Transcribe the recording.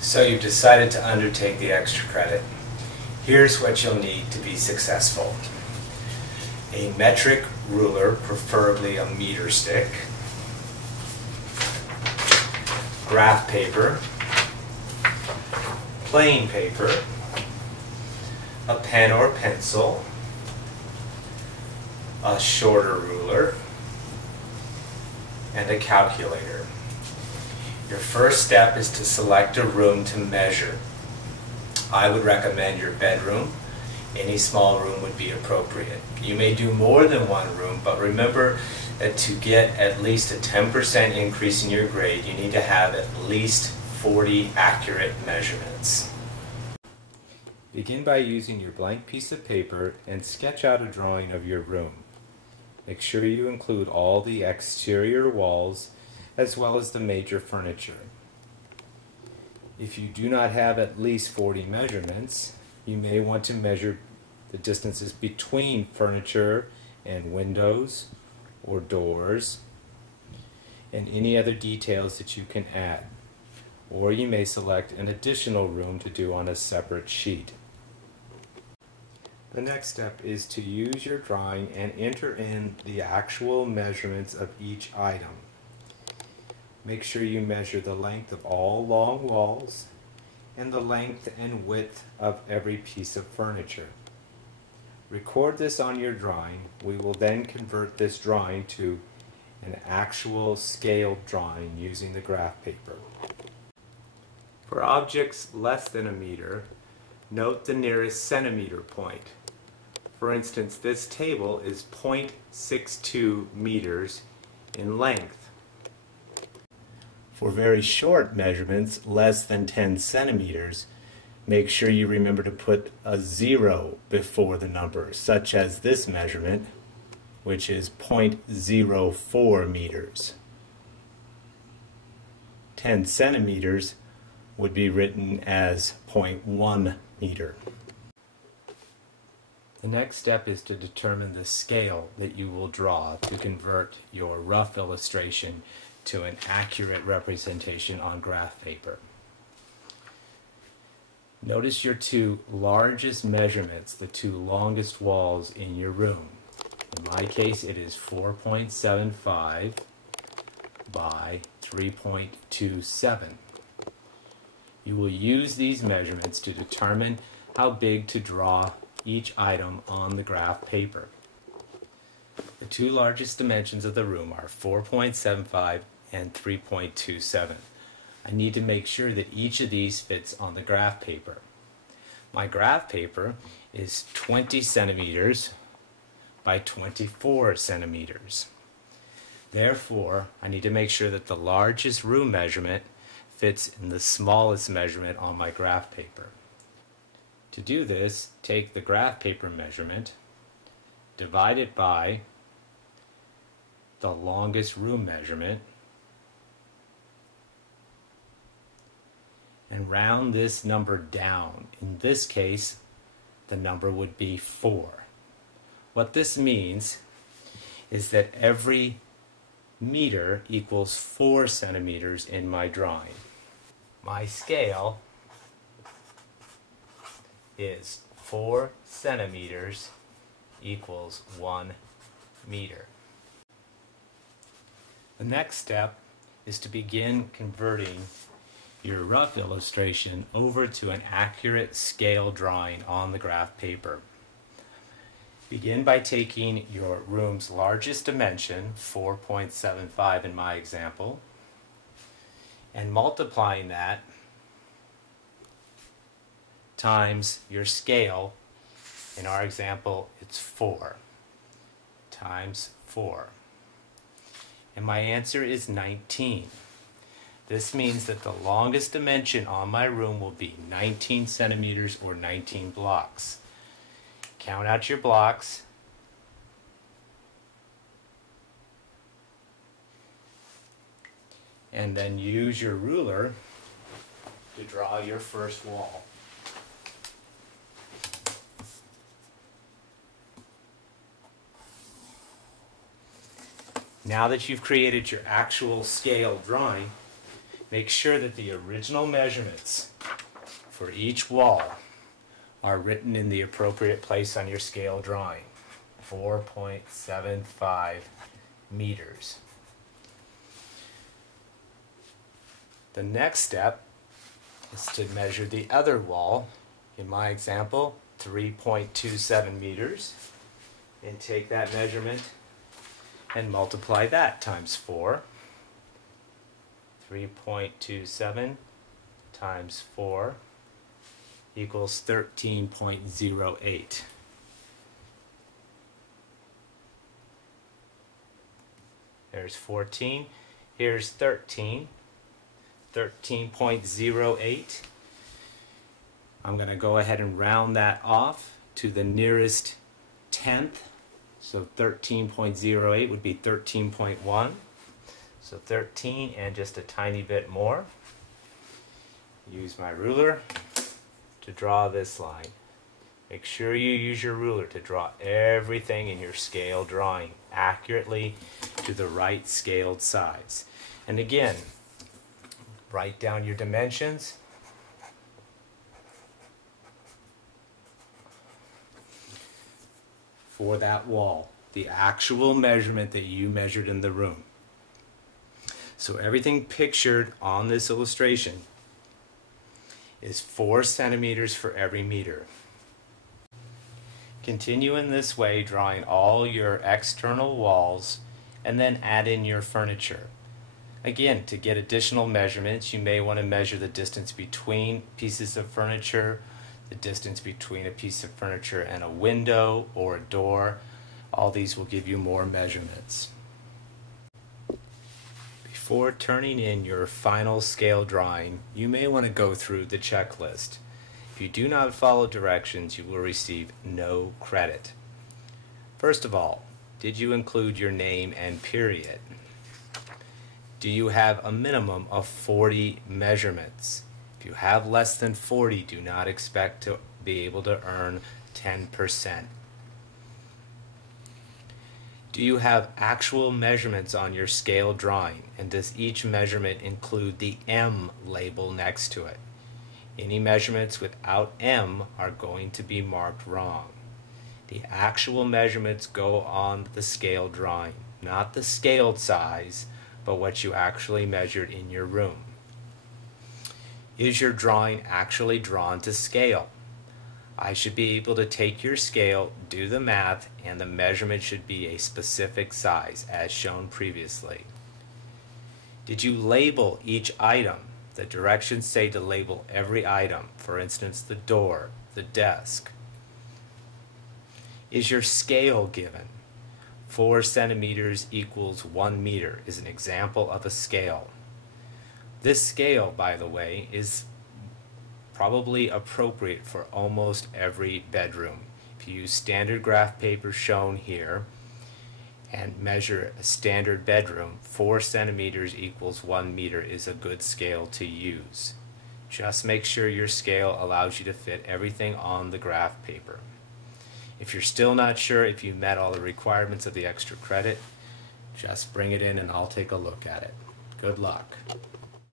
So you've decided to undertake the extra credit. Here's what you'll need to be successful. A metric ruler, preferably a meter stick, graph paper, plain paper, a pen or pencil, a shorter ruler, and a calculator. Your first step is to select a room to measure. I would recommend your bedroom. Any small room would be appropriate. You may do more than one room, but remember that to get at least a 10% increase in your grade, you need to have at least 40 accurate measurements. Begin by using your blank piece of paper and sketch out a drawing of your room. Make sure you include all the exterior walls as well as the major furniture. If you do not have at least 40 measurements, you may want to measure the distances between furniture and windows or doors and any other details that you can add. Or you may select an additional room to do on a separate sheet. The next step is to use your drawing and enter in the actual measurements of each item. Make sure you measure the length of all long walls and the length and width of every piece of furniture. Record this on your drawing. We will then convert this drawing to an actual scaled drawing using the graph paper. For objects less than a meter, note the nearest centimeter point. For instance, this table is 0.62 meters in length. For very short measurements, less than 10 centimeters, make sure you remember to put a 0 before the number, such as this measurement, which is 0.04 meters. 10 centimeters would be written as 0.1 meter. The next step is to determine the scale that you will draw to convert your rough illustration to an accurate representation on graph paper. Notice your two largest measurements, the two longest walls in your room. In my case, it is 4.75 by 3.27. You will use these measurements to determine how big to draw each item on the graph paper. The two largest dimensions of the room are 4.75 and 3.27. I need to make sure that each of these fits on the graph paper. My graph paper is 20 centimeters by 24 centimeters. Therefore, I need to make sure that the largest room measurement fits in the smallest measurement on my graph paper. To do this, take the graph paper measurement, divide it by the longest room measurement, and round this number down. In this case, the number would be 4. What this means is that every meter equals 4 centimeters in my drawing. My scale is 4 centimeters equals 1 meter. The next step is to begin converting your rough illustration over to an accurate scale drawing on the graph paper. Begin by taking your room's largest dimension, 4.75 in my example, and multiplying that times your scale. In our example, it's 4 times 4. And my answer is 19. This means that the longest dimension on my room will be 19 centimeters or 19 blocks. Count out your blocks. And then use your ruler to draw your first wall. Now that you've created your actual scale drawing, make sure that the original measurements for each wall are written in the appropriate place on your scale drawing. 4.75 meters. The next step is to measure the other wall. In my example, 3.27 meters. And take that measurement and multiply that times 4. 3.27 times 4 equals 13.08. There's 14. Here's 13. 13.08. I'm going to go ahead and round that off to the nearest tenth. So 13.08 would be 13.1. So 13 and just a tiny bit more. Use my ruler to draw this line. Make sure you use your ruler to draw everything in your scale drawing accurately to the right scaled size. And again, write down your dimensions. For that wall, the actual measurement that you measured in the room. So everything pictured on this illustration is 4 centimeters for every meter. Continue in this way, drawing all your external walls and then add in your furniture. Again, to get additional measurements, you may want to measure the distance between pieces of furniture, the distance between a piece of furniture and a window or a door. All these will give you more measurements. Before turning in your final scale drawing, you may want to go through the checklist. If you do not follow directions, you will receive no credit. First of all, did you include your name and period? Do you have a minimum of 40 measurements? If you have less than 40, do not expect to be able to earn 10%. Do you have actual measurements on your scale drawing, and does each measurement include the M label next to it? Any measurements without M are going to be marked wrong. The actual measurements go on the scale drawing, not the scaled size, but what you actually measured in your room. Is your drawing actually drawn to scale? I should be able to take your scale, do the math, and the measurement should be a specific size as shown previously. Did you label each item? The directions say to label every item, for instance the door, the desk. Is your scale given? 4 centimeters equals 1 meter is an example of a scale. This scale, by the way, is probably appropriate for almost every bedroom. If you use standard graph paper shown here and measure a standard bedroom, 4 centimeters equals 1 meter is a good scale to use. Just make sure your scale allows you to fit everything on the graph paper. If you're still not sure if you met all the requirements of the extra credit, just bring it in and I'll take a look at it. Good luck.